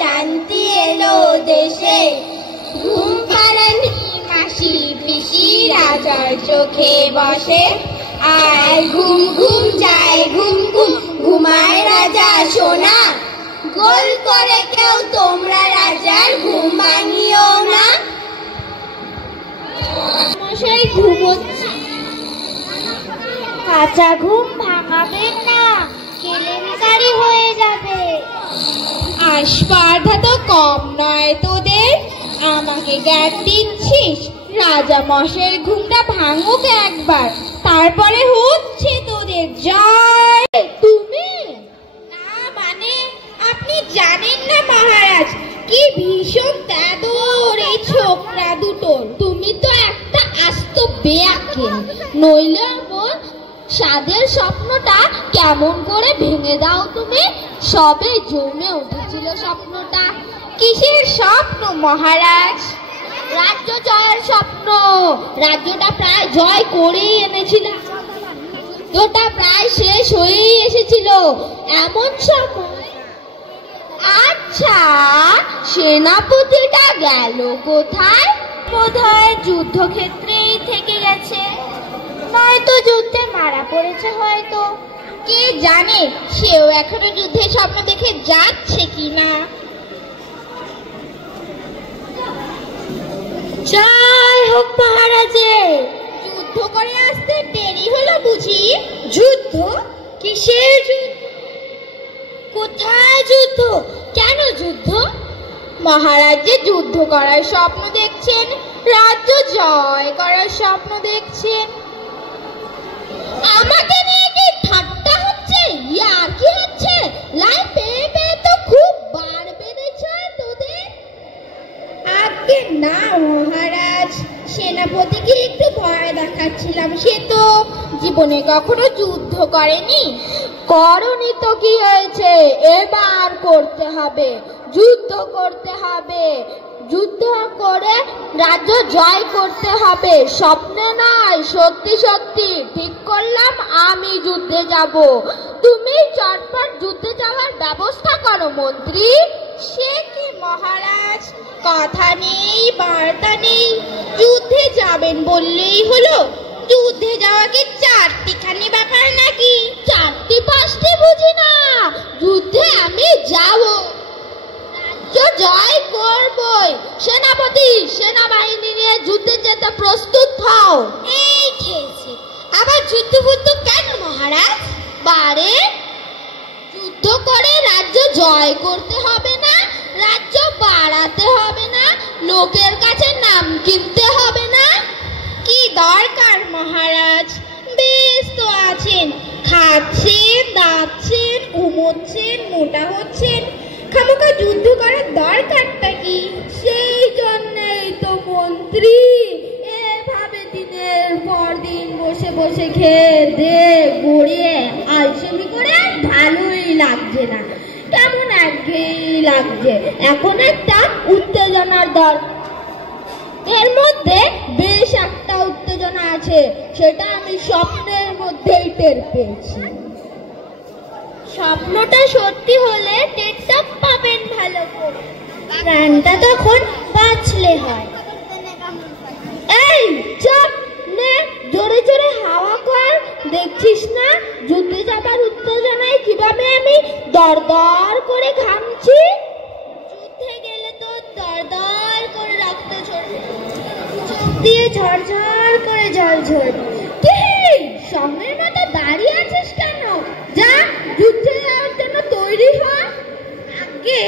শান্তি এলো দেশে, ঘুম পাড়ানি মাসি পিসি রাজার চোখে বসে। আয় ঘুম ঘুম যায় ঘুম ঘুম, ঘুমায় রাজা সোনা। গোল করে কেউ তোমরা রাজার ঘুম ভাঙিও না। মশাই ঘুমোচ্ছে, কাঁচা ঘুম ভাঙাবেন না, কেলেঙ্কারি হয়ে যাবে। আস্পর্ধা তো কম নয় তোদের, আমাকে জ্ঞান দিচ্ছিস? রাজা মশাইয়ের ঘুমটা ভাঙুক একবার, তারপরে হচ্ছে তোদের জয়। তুমি না মানে আপনি জানেন না মহারাজ, কি ভীষণ তেদর এই ছোকরা দুটোর। তুমি তো একটা আস্ত বেয়াকেল, নইলে আমার সাদের স্বপ্নটা কেমন করে ভেঙে দাও তুমি। সবে জমে উঠেছিল স্বপ্নটা। কিসের স্বপ্ন মহারাজ? রাজ্য জয়ের স্বপ্ন। রাজ্যটা প্রায় জয় করেই এনেছিলাম, ওটা প্রায় শেষ হয়েই এসেছিল। এমন সময় আচ্ছা, সেনাপতিটা গেল কোথায়? বোধহয় যুদ্ধক্ষেত্রেই থেকে গেছে, নয়তো যুদ্ধে মারা পড়েছে হয়তো। কে জানে সেও এখনো যুদ্ধের স্বপ্ন দেখে যাচ্ছে কিনা। জয় হোক মহারাজের। যুদ্ধ করে আসতে দেরি হলো বুঝি? যুদ্ধ? কিসের যুদ্ধ? কোথায় যুদ্ধ? কেন যুদ্ধ? মহারাজ যে যুদ্ধ করার স্বপ্ন দেখছেন, রাজ্য জয় করার স্বপ্ন দেখছেন। আমাকে নিয়ে কি ঠাট্টা হচ্ছে? ইয়ার কি হচ্ছে? লাই পেয়ে পেয়ে তো খুব বার বেড়েছে তোদের। আগে না মহারাজ, সেনাপতিকে একটু ভয় দেখাচ্ছিলাম। সে তো জীবনে কখনো যুদ্ধ করেনি। করনি তো কি হয়েছে, এবার করতে হবে, যুদ্ধ করতে হবে। যুদ্ধ করে রাজ্য জয় করতে হবে, স্বপ্নে নয়, সত্যি সত্যি। ঠিক করলাম আমি যুদ্ধে যাব। তুমি চটপট যুদ্ধে যাওয়ার ব্যবস্থা করো মন্ত্রী। সে কি মহারাজ, কথা নেই বার্তা নেই, যুদ্ধে যাবেন বললেই হলো? যুদ্ধে যাওয়া কি চারটিখানি ব্যাপার নাকি? চারটি পাঁচটি বুঝি না, যুদ্ধে আমি যাব, রাজ্য জয় করবই। সেনাপতি সেনাবাহিনী নিয়ে যুদ্ধে যেতে প্রস্তুত হও। এই খেয়েছে, আবার যুদ্ধ বুদ্ধ কেন মহারাজ? বারে যুদ্ধ করে রাজ্য জয় করতে হবে না, রাজ্য বাড়াতে হবে না, লোকের কাছে নাম কিনতে হবে না। কি দরকার মহারাজ? বেশ তো আছেন, খাচ্ছেন, দাচ্ছেন, ঘুমোচ্ছেন, মোটা হচ্ছেন, খামোখা যুদ্ধ করার দরকারটা কি? সেই জন্যই তো মন্ত্রী এভাবে দিনের পর দিন বসে বসে খেয়ে দে গড়িয়ে আলসেমি করে আর ভালোই লাগছে না, কেমন একঘেয়েই লাগছে। এখন একটা উত্তেজনার দরকার। এর মধ্যে বেশ একটা উত্তেজনা আছে, সেটা আমি স্বপ্নের মধ্যেই টের পেয়েছি। স্বপ্নটা সত্যি হলে টেরটা পাবেন ভালো করে, প্রাণটা তখন বাঁচলে হয়। এই চাপ নে, জোরে জোরে হাওয়া কর। দেখছিস না যুদ্ধে যাবার উত্তেজনায় কিভাবে আমি দরদর করে ঘামছি? যুদ্ধে গেলে তো দরদর করে রক্ত ঝরবে, চোখ দিয়ে ঝরঝর করে জল ঝরবে। কি সঙ্গের মতো দাঁড়িয়ে আছিস কেন? যা যুদ্ধে যাওয়ার জন্য তৈরি হ। আগে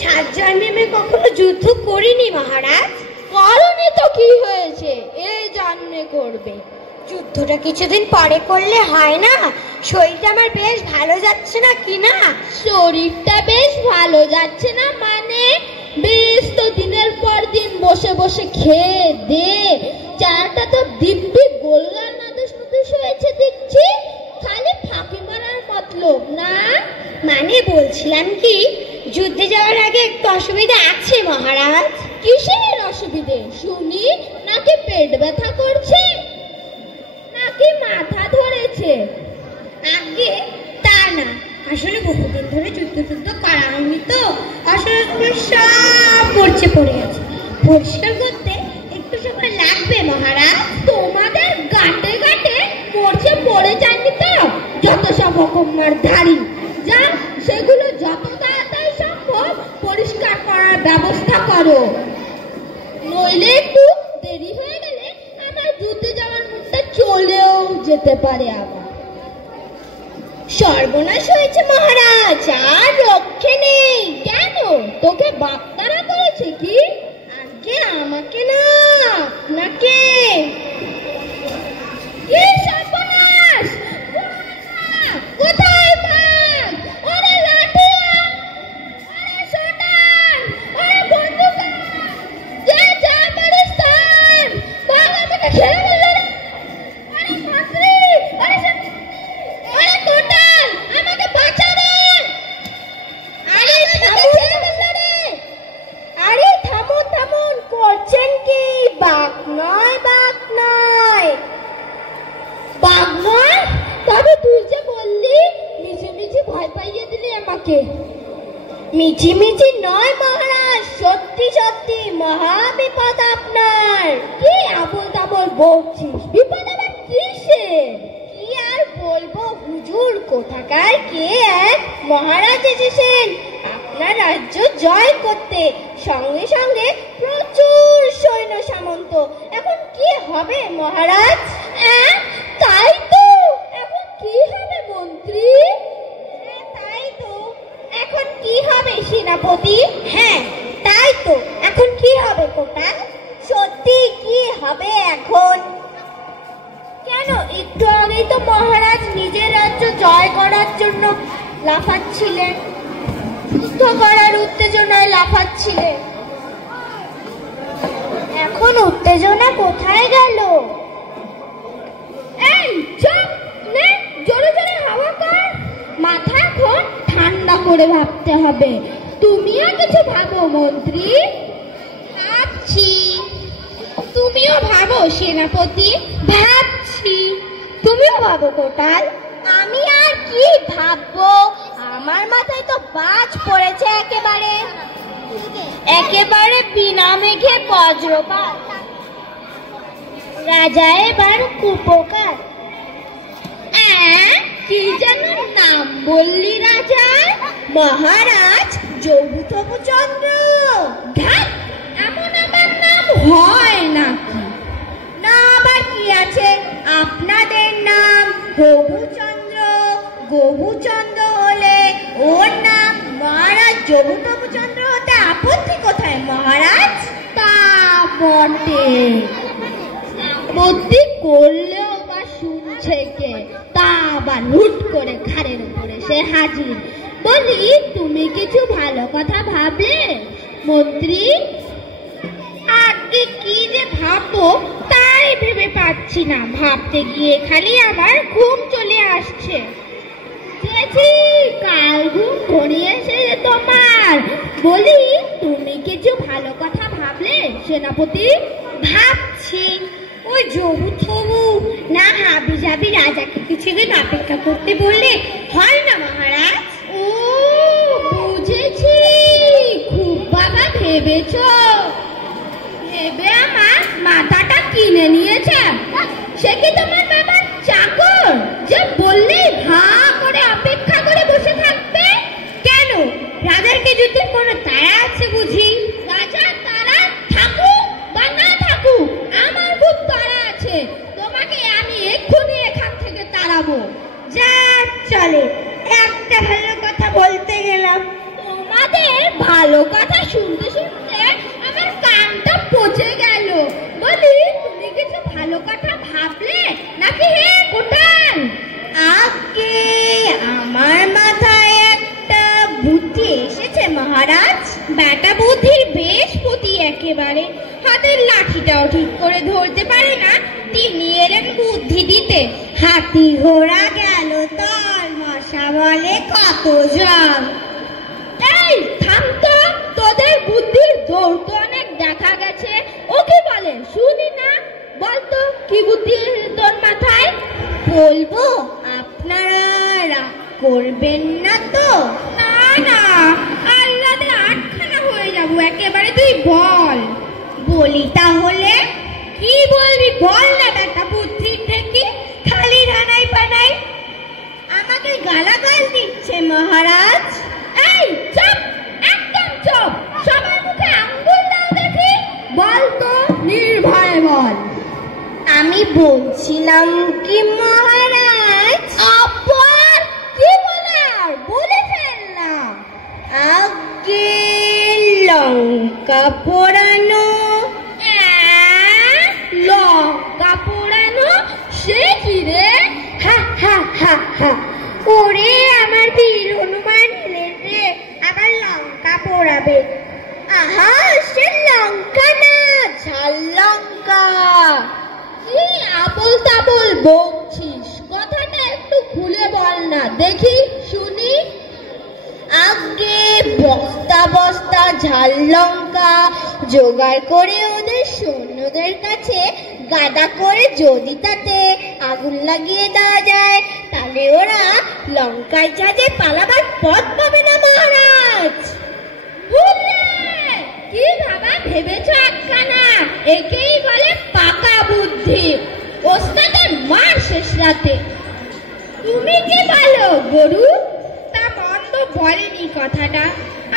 সাত জন্মে কখনো যুদ্ধ করিনি মহারাজ। করনি তো কি হয়েছে, এই জন্মে করবে। যুদ্ধটা কিছুদিন পরে করলে হয় না? শরীরটা আমার বেশ ভালো যাচ্ছে না কি না? শরীরটা বেশ ভালো যাচ্ছে না মানে? বেশ তো দিনের পর দিন বসে বসে খেয়ে দে চাটা তো দিব্যি গোল্লার নাদুস নাদুস হয়েছে দেখছি। খালি ফাঁকি মারার মতলব না? মানে বলছিলাম কি, যুদ্ধে যাওয়ার আগে একটু অসুবিধা আছে মহারাজ। কিসের অসুবিধে শুনি? নাকি পেট ব্যথা করছে, নাকি মাথা ধরেছে? আগে তা না, আসলে বহুদিন ধরে যুদ্ধ করা হয়নি তো, আসলে সব মরচে পড়ে আছে, পরিষ্কার করতে একটু সময় লাগবে মহারাজ। তোমাদের গাঁটে গাঁটে মরচে পড়ে যায়নি তো? যত সব অকম্মার ধাড়ি, যা সেগুলো যত তাড়াতাড়ি সম্ভব পরিষ্কার করার ব্যবস্থা করো, নইলে একটু দেরি হয়ে গেলে আমার যুদ্ধে যাওয়ার মুখটা চলেও যেতে পারে আবার। সর্বনাশ হয়েছে মহারাজ, আর রক্ষে নেই। কেন, তোকে বাপ্তারা করেছে কি? আগে আমাকে না, আপনাকে। কি সর্বনাশ! কোথায় বাঘ? ওরে লাঠি, ওরে শটান, ওরে বন্দুক, যে যা পারিস তার। বাঘ আমাকে খেয়ে ফেলল রে। ওরে মন্ত্রী, ওরে কোটাল, আমাকে বাঁচা রে। আরে আরে থামুন থামুন, করছেন কি? বাঘ নয়, বাঘ নয়, বাঘ নয়? তবে তুই যে বললি, মিছিমিছি ভয় পাইয়ে দিলি আমাকে। মিছিমিছি নয় মহারাজ, সত্যি সত্যি মহা বিপদ আপনার। কি আবল তাবল বলছিস? বিপদ আবার কিসের? কি আর বলবো হুজুর, কোথাকার কে এক মহারাজ এসেছেন আপনার রাজ্য জয় করতে, সঙ্গে সঙ্গে প্রচুর সৈন্য সামন্ত। এখন কি হবে মহারাজ? তাই তো, এখন কি হবে মন্ত্রী? তাই তো, এখন কি হবে সেনাপতি? হ্যাঁ তাই তো, এখন কি হবে কোটাল? সত্যি কি হবে এখন? কেন, একটু আগেই তো মহারাজ নিজের রাজ্য জয় করার জন্য লাফাচ্ছিলেন, যুদ্ধ করার উত্তেজনায় লাফাচ্ছিলেন। এখন উত্তেজনা কোথায় গেল? এই চুপ, নে জোরে জোরে হাওয়া কর। মাথা এখন ঠান্ডা করে ভাবতে হবে। তুমিও কিছু ভাবো মন্ত্রী। ভাবছি। তুমিও ভাবো সেনাপতি। ভাবছি। তুমিও ভাবো কোটাল। আমি আর কি ভাববো, আমার মাথায় তো বাজ পড়েছে একেবারে, একেবারে বিনা মেঘে বজ্রপাত। রাজা এবার কুপোকার। কি যেন নাম বললি রাজার? মহারাজ যৌথচন্দ্র। এমন আমার নাম হয় নাকি? না আবার কি আছে, আপনাদের নাম গভুচন্দ্র। গভুচন্দ্র হলে ওর নাম মহারাজ যৌথচন্দ্র হতে আপত্তি কোথায় মহারাজ? তা বটে, আপত্তি করলেও বা শুনছে কে? তা আবার হুট করে ঘাড়ের উপরে সে হাজির। বলি, তুমি কিছু ভালো কথা ভাবলে মন্ত্রী? আগে কি যে ভাববো তাই ভেবে পাচ্ছি না, ভাবতে গিয়ে খালি আমার ঘুম চলে আসছে। কাল ঘুম ঘনিয়েছে তোমার। বলি, তুমি কিছু ভালো কথা ভাবলে সেনাপতি? ভাবছি, ওই জবু থবু না হাবি জাবি রাজাকে কিছুদিন অপেক্ষা করতে বললে হয় না মহারাজ? ও বুঝেছি, খুব বাবা ভেবেছ। ভেবে আমার মাথাটা কিনে নিয়েছে। সে কি তোমার বাবার চাকর যে বললেই ভা করে অপেক্ষা করে বসে থাকবে? কেন, রাজার কি যুদ্ধের কোনো তাড়া আছে বুঝি? রাজার তাড়া থাকুক বা না থাকুক, আমার খুব তাড়া আছে। তোমাকে আমি এক্ষুনি এখান থেকে তাড়াবো। যা চলে, একটা ভালো কথা বলতে গেলাম। তোমাদের ভালো কথা শুনতে শুনতে আমার কানটা পচে গেল। বলি, তুমি কিছু ভালো কথা ভাবলে নাকি হে কোটাল? আগে আমার মাথায় একটা বুদ্ধি এসেছে মহারাজ। বেটা বুদ্ধির বেশ পতি একেবারে, হাতের লাঠিটাও ঠিক করে ধরতে পারে না, তিনি এলেন বুদ্ধি দিতে। হাতি ঘোড়া গেল তল, মশা বলে কত জল। এই থাম তো, তোদের বুদ্ধির দৌড় তো অনেক দেখা গেছে। ও কি বলে শুনি না, বলতো কি বুদ্ধি তোর মাথায়? বলবো, আপনারা করবেন না তো? না না, আল্লাদে আটখানা হয়ে যাব একেবারে। তুই বল। বলি তাহলে। কি বলবি বল না বেটা, বুদ্ধির থেকে খালি রানাই পানাই। আমাকে গালাগাল দিচ্ছে মহারাজ। এই চুপ, একদম চুপ। সবার মুখে আঙ্গুল দাও দেখি। বল তো, নির্ভয়ে বল। আমি বলছিলাম কি মহারাজ, আবার কি বলার বলে ফেল না। আগে লঙ্কা পোড়ানো। লঙ্কা পোড়ানো? সে কি রে? হা হা হা হা। ওরে আমার বীর হনুমান এলেন রে, আবার লঙ্কা পোড়াবে। আহা, সে লঙ্কা না, ঝাল লঙ্কা। কি আবল তাবল বকছিস? কথাটা একটু খুলে বল না দেখি, শুনি। আগে বস্তা বস্তা ঝাল লঙ্কা জোগাড় করে ওদের সৈন্যদের কাছে গাদা করে যদি তাতে আগুন লাগিয়ে দেওয়া যায়, তাহলে ওরা লঙ্কার ঝাঁজে পালাবার পথ পাবে না মহারাজ। কি ভাবা ভেবেছ একখানা? একেই বলে পাকা বুদ্ধি। ওস্তাদের মার শেষ রাতে। তুমি কি বলো গরু? তা মন্দ বলেনি কথাটা।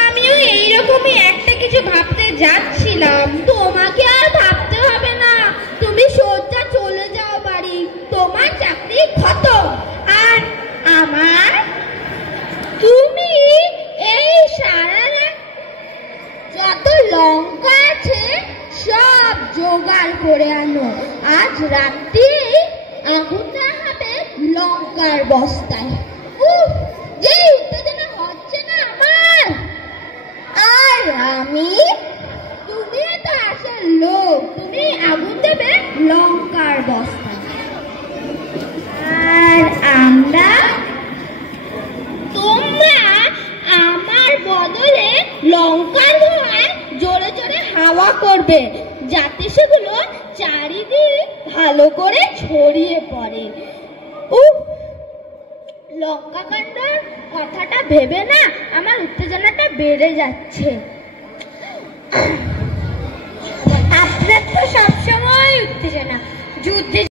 আমিও এইরকমই একটা কিছু ভাবতে যাচ্ছিলাম। তোমাকে আর ভাবতে হবে না, তুমি সোজা চলে যাও বাড়ি। তোমার চাকরি খতম। আর আমার, তুমি এই সারা যত লঙ্কা আছে সব জোগাড় করে আনো। আজ রাত্রি আগুন হবে লঙ্কার বস্তায়। উফ, যে উত্তেজনা হচ্ছে না আমার। আর আমি, তুমি তো আসল লোক, তুমি আগুন দেবে লঙ্কার বস্তায়। আর আমরা, তোমরা আমার বদলে লঙ্কার ধোঁয়ায় জোরে জোরে হাওয়া করবে, যাতে সেগুলো চারিদিক ভালো করে ছড়িয়ে পড়ে। উফ, লঙ্কা কাণ্ডর কথাটা ভেবে না আমার উত্তেজনাটা বেড়ে যাচ্ছে। আপনার তো সবসময় উত্তেজনা। যুদ্ধে